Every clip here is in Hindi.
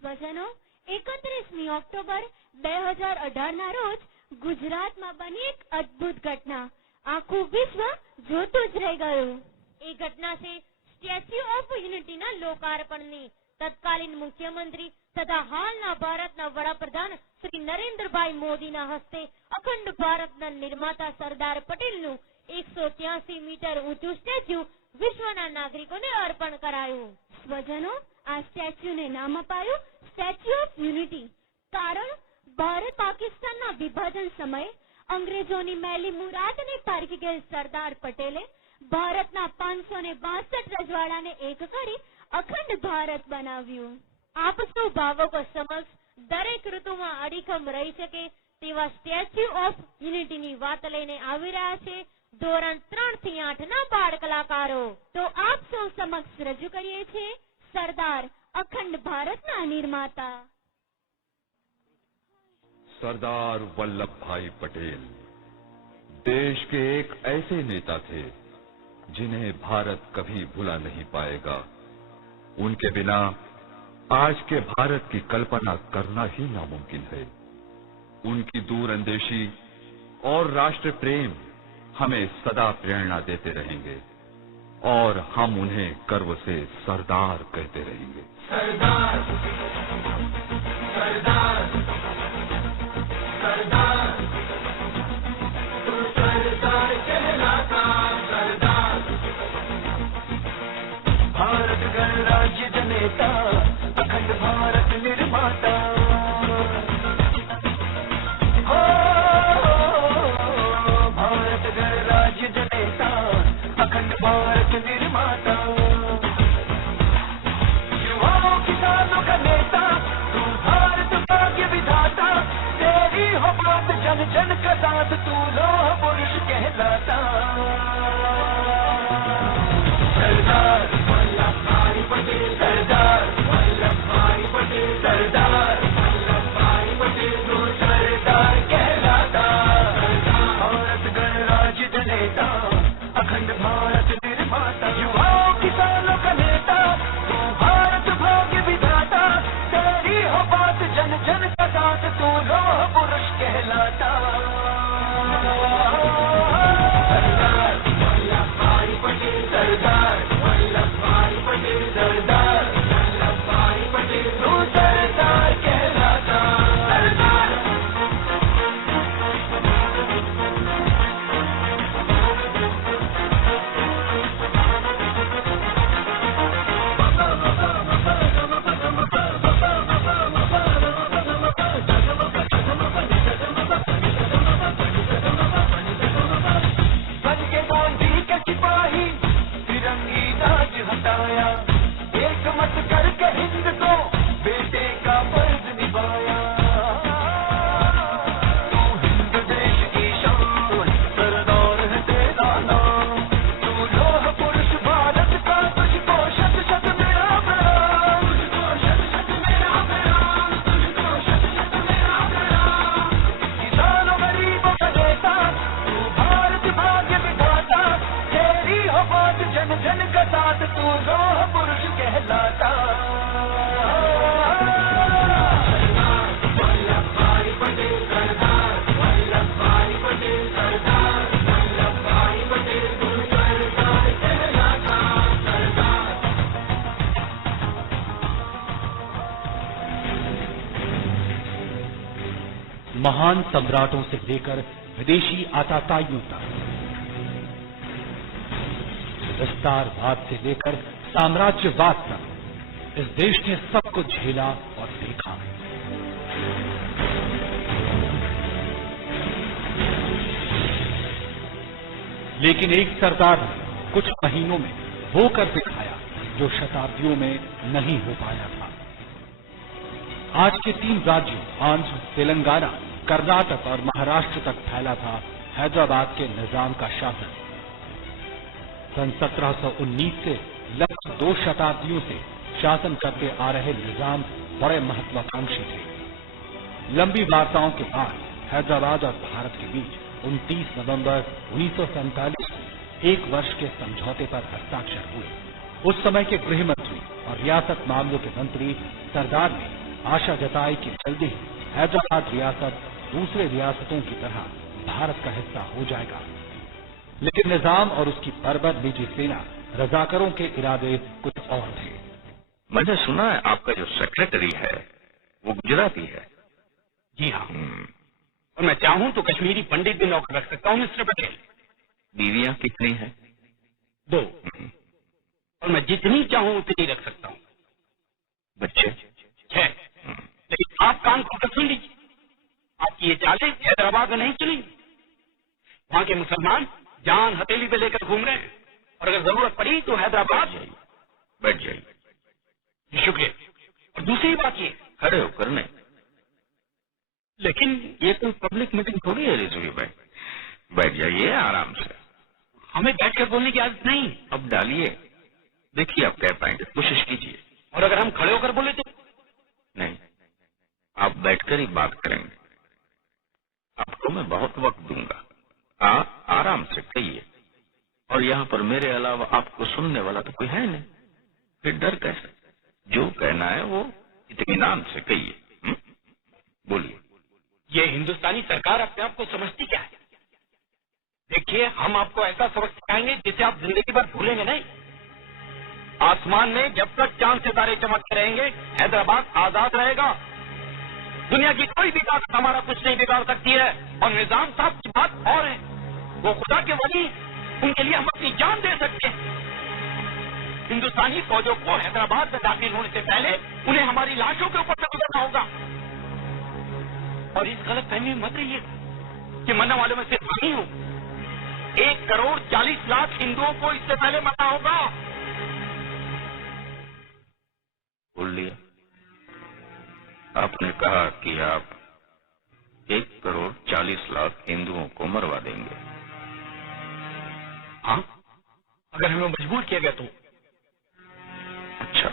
સ્વજનો, 31મી ઓક્ટોબર 2018ના રોજ ગુજરાતમાં બની એક અદ્ભુત ઘટના. આખું વિશ્વ જોતું જ રહી ગયું. એ ઘટના છે સ્ટેચ્યુ ઓફ યુનિટીના લોકાર્પણની. તત્કાલીન મુખ્યમંત્રી તથા હાલના ભારતના વડાપ્રધાન શ્રી નરેન્દ્રભાઈ મોદીના હસ્તે અખંડ ભારતના નિર્માતા સરદાર પટેલનું 183 મીટર ઊંચું સ્ટેચ્યુ વિશ્વના નાગરિકોને અર્પણ કરાયું. સ્વજનો, આ સ્ટેચ્યુને નામ અપાયું સ્ટેચ્યુ ઓફ યુનિટી. કારણ, ભારત પાકિસ્તાનના વિભાજન સમયે અંગ્રેજોની મેલી મુરાદને પારખી ગયેલ સરદાર પટેલે ભારતના 562 રજવાડાને એક કરી અખંડ ભારત બનાવ્યું. આપ સૌ ભાવકો સમક્ષ દરેક ઋતુમાં અડીખમ રહી શકે તેવા સ્ટેચ્યુ ઓફ યુનિટીની વાત લઈને આવી રહ્યા છે ધોરણ 3 થી 8ના બાળ કલાકારો. તો આપ સૌ સમક્ષ રજૂ કરીએ છીએ સરદાર અખંડ ભારતના નિર્માતા. सरदार वल्लभ भाई पटेल देश के एक ऐसे नेता थे जिन्हें भारत कभी भुला नहीं पाएगा. उनके बिना आज के भारत की कल्पना करना ही नामुमकिन है. उनकी दूरअंदेशी और राष्ट्र प्रेम हमें सदा प्रेरणा देते रहेंगे और हम उन्हें गर्व से सरदार कहते रहेंगे. सरदार सरदार सरदार तू सरदार कहलाता. सरदार भारत गणराज्य जनेता अखंड भारत निर्माता. हो भारत गणराज्य जनेता अखंड भारत निर्माता. युवाओं किसानों का नेता तू भारत भाग्य विधाता. तेरी हो बात जन जन का साथ तू लोह पुरुष कहलाता. सरदार वल्लभ भाई पटेल. सरदार वल्लभ भाई पटेल. सरदार वल्लभ भाई पटेल तू सरदार कहलाता. भारत गणराज्य जनेता अखंड भारत निर्माता. युवाओं किसानों का नेता तू भारत भाग्य विधाता. तेरी हो बात जन जन का साथ तू लोह पुरुष कहलाता. सरदार वल्लभ भाई पटेल. सरदार वल्लभ भाई पटेल. सरदार वल्लभ भाई पटेल तू सरदार कहलाता. सरदार महान सम्राटों से लेकर विदेशी आताताइयों तक, विस्तारवाद से लेकर साम्राज्यवाद तक इस देश ने सब कुछ झेला और देखा. लेकिन एक सरदार ने कुछ महीनों में वो कर दिखाया जो शताब्दियों में नहीं हो पाया था. आज के 3 राज्यों आंध्र, तेलंगाना, कर्नाटक और महाराष्ट्र तक फैला था हैदराबाद के निजाम का शासन. सन 1719 से लगभग 2 शताब्दियों से शासन करते आ रहे निजाम बड़े महत्वाकांक्षी थे. लंबी वार्ताओं के बाद हैदराबाद और भारत के बीच 29 नवंबर 1947 को 1 वर्ष के समझौते पर हस्ताक्षर हुए. उस समय के गृह मंत्री और रियासत मामलों के मंत्री सरदार ने आशा जताई कि जल्दी ही हैदराबाद रियासत दूसरे रियासतों की तरह भारत का हिस्सा हो जाएगा। लेकिन निजाम और उसकी बर्बर निजी सेना रजाकरों के इरादे कुछ और थे। मैंने सुना है आपका जो सेक्रेटरी है वो गुजराती है। जी हाँ, और मैं चाहूं तो कश्मीरी पंडित भी नौकर रख सकता हूं मिस्टर पटेल। बीवियां कितनी हैं? 2, और मैं जितनी चाहूं उतनी रख सकता हूं। बच्चे? 6। लेकिन आप कान खोलकर सुन लीजिए, आपकी ये चालें हैदराबाद में नहीं चलेंगी। वहां के मुसलमान जान हथेली पे लेकर घूम रहे हैं, और अगर जरूरत पड़ी तो हैदराबाद बैठ जाइए। शुक्रिया। और दूसरी बात ये, खड़े होकर नहीं, लेकिन ये कोई पब्लिक मीटिंग थोड़ी है रिजवी भाई। बैठ जाइए आराम से। हमें बैठकर बोलने की आदत नहीं। अब डालिए, देखिए आप कह पाएंगे, कोशिश कीजिए। और अगर हम खड़े होकर बोले तो? नहीं, आप बैठकर ही बात करेंगे। आपको मैं बहुत वक्त दूंगा, आप आराम से कहिए। और यहाँ पर मेरे अलावा आपको सुनने वाला तो कोई है नहीं, फिर डर कैसे? जो कहना है वो इत्मीनान से कहिए। बोलिए। ये हिंदुस्तानी सरकार अपने आप को समझती क्या है? देखिए, हम आपको ऐसा सबक सिखाएंगे जिसे आप जिंदगी भर भूलेंगे नहीं। आसमान में जब तक चांद सितारे चमकते रहेंगे, हैदराबाद आजाद रहेगा। दुनिया की कोई भी ताकत हमारा कुछ नहीं बिगाड़ सकती है। और निजाम साहब की बात और है, वो खुदा के वली, उनके लिए हम अपनी जान दे सकते हैं। हिंदुस्तानी फौजों को हैदराबाद में दाखिल होने से पहले उन्हें हमारी लाशों के ऊपर से गुजरना होगा। और इस गलतफहमी में मत रहिए कि मरने वालों में सिर्फ हम ही हूं। 1,40,00,000 हिंदुओं को इससे पहले मरना होगा। बोल लिया। आपने कहा कि आप 1,40,00,000 हिंदुओं को मरवा देंगे। हाँ, अगर हमें मजबूर किया गया तो। अच्छा,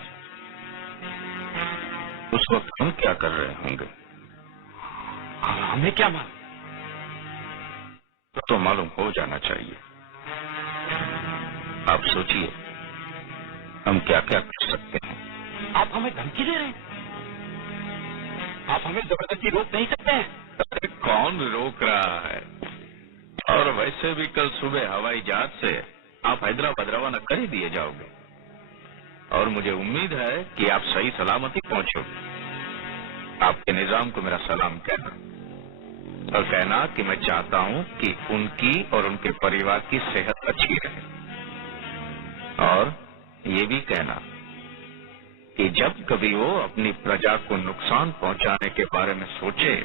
उस वक्त हम क्या कर रहे होंगे? हमें क्या मालूम? तो मालूम हो जाना चाहिए। आप सोचिए, हम क्या क्या कर सकते हैं। आप हमें धमकी दे रहे हैं? आप हमें जबरदस्ती रोक नहीं सकते हैं? अरे कौन रोक रहा है? और वैसे भी कल सुबह हवाई जहाज से आप हैदराबाद रवाना कर ही दिए जाओगे। और मुझे उम्मीद है कि आप सही सलामती पहुंचोगे। आपके निजाम को मेरा सलाम कहना, और कहना कि मैं चाहता हूं कि उनकी और उनके परिवार की सेहत अच्छी रहे। और ये भी कहना कि जब कभी वो अपनी प्रजा को नुकसान पहुंचाने के बारे में सोचे,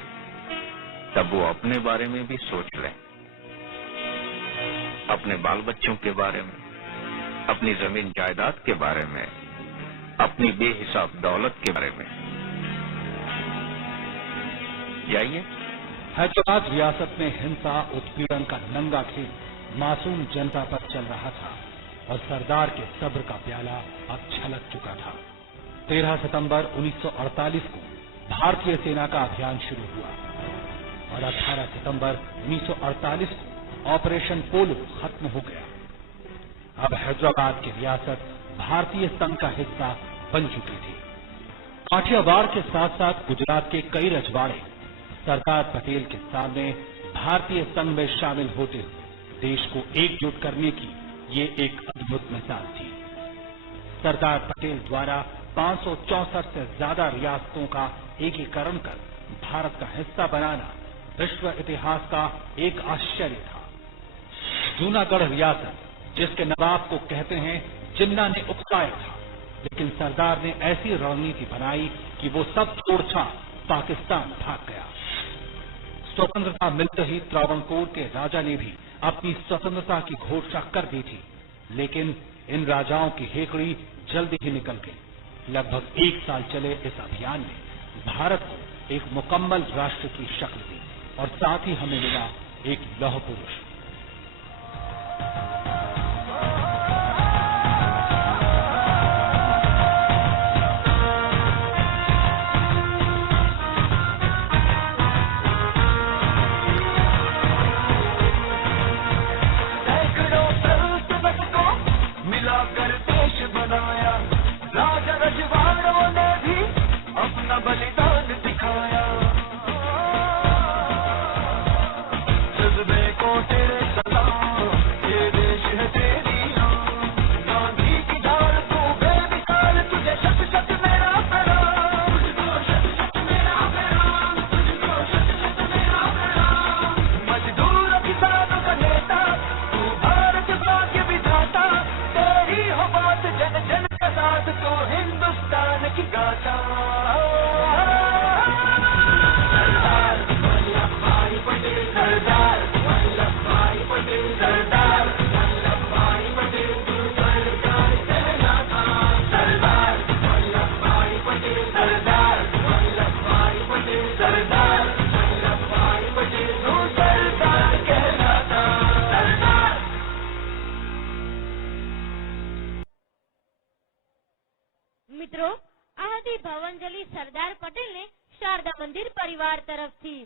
तब वो अपने बारे में भी सोच लें। अपने बाल बच्चों के बारे में, अपनी जमीन जायदाद के बारे में, अपनी बेहिसाब दौलत के बारे में। जाइए। हैदराबाद रियासत में हिंसा उत्पीड़न का नंगा खेल मासूम जनता पर चल रहा था और सरदार के सब्र का प्याला अब छलक चुका था। 13 सितंबर 1948 को भारतीय सेना का अभियान शुरू हुआ और 18 सितंबर 1948 को ऑपरेशन पोलो खत्म हो गया। अब हैदराबाद की रियासत भारतीय संघ का हिस्सा बन चुकी थी। काठियावाड़ के साथ साथ गुजरात के कई रजवाड़े सरदार पटेल के सामने भारतीय संघ में शामिल होते हुए देश को एकजुट करने की ये एक अद्भुत मिसाल थी। सरदार पटेल द्वारा 564 से ज्यादा रियासतों का एकीकरण कर भारत का हिस्सा बनाना विश्व इतिहास का एक आश्चर्य था। जूनागढ़ रियासत, जिसके नवाब को कहते हैं जिन्ना ने उकसाया था, लेकिन सरदार ने ऐसी रणनीति बनाई कि वो सब छोड़-छाड़ पाकिस्तान भाग गया। स्वतंत्रता मिलते ही त्रावणकोर के राजा ने भी अपनी स्वतंत्रता की घोषणा कर दी थी, लेकिन इन राजाओं की हेकड़ी जल्दी ही निकल गई। लगभग 1 साल चले इस अभियान ने भारत को एक मुकम्मल राष्ट्र की शक्ल दी और साथ ही हमें मिला एक लौह पुरुष। मिलाकर देश बनाया, राजा रजवाड़ों ने भी अपना बलिदान પટેલને શારદા મંદિર પરિવાર તરફથી